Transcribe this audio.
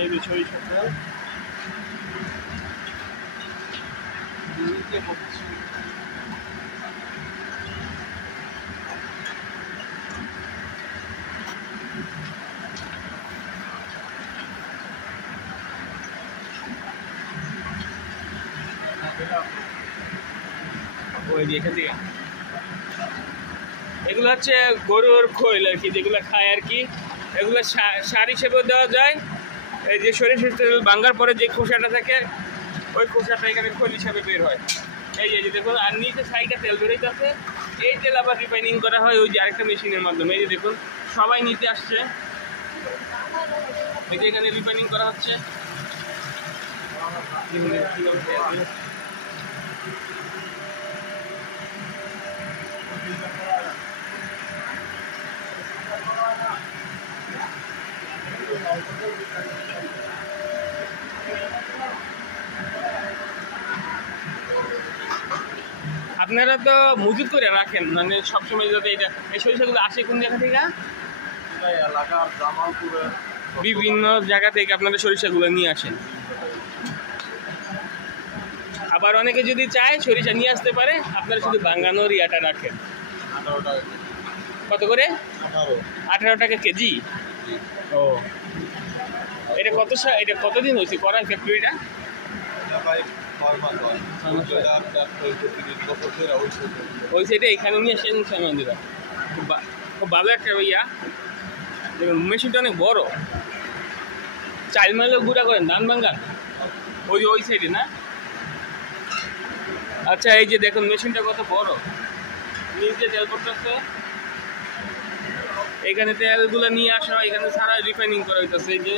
এই যে সরিষার তেল ওই যে এখান থেকে এগুলো হচ্ছে গরুর খৈল আর কি, যেগুলো খায় আর কি। এগুলো সার হিসেবেও দেওয়া যায়। এই যে সরিষার তেল ভাঙার পরে যে খোসাটা থাকে ওই খোসাটা এখানে খৈল হিসাবে বের হয়। এই যে দেখুন, আর নিচে সাইডে তেল বেরোইতেছে। এই তেল আবার রিফাইনিং করা হয় ওই যে আরেকটা মেশিনের মাধ্যমে। এই যে দেখুন সবাই নিতে আসছে, এই যে এখানে রিফাইনিং করা হচ্ছে। আপনারা তো মজুত করে রাখেন, মানে সবসময় যাতে এটা এই সরিষাগুলো আসে কোন জায়গা থেকে? এলাকার জামালপুরে বিভিন্ন জায়গা থেকে আপনারা সরিষাগুলো নিয়ে আসেন। আবার অনেকে যদি চায় সরিষা নিয়ে আসতে পারে, আপনারা শুধু ভাঙানোর ইয়াটা রাখেন। 18 টাকা। কত করে? 18 18 টাকা কেজি। ও, এটা এটা কতদিন হয়েছে করা ফ্যাক্টরিটা? ভাই 6 মাস হয়। ওই সাইডে এখানে নিয়ে আসেন সামনেরা। খুব ভালো একটা ইয়া, মেশিনটা অনেক বড়। চাল মাইলেও গুঁড়া করেন ধান ভাঙ্গান ওই সাইডে না? আচ্ছা, এই যে দেখুন মেশিনটা কত বড়, নিজে তেল করতেছে। এখানে তেলগুলো নিয়ে আসা হয়, এখানে সারা রিফাইনিং করা হইতেছে। এই যে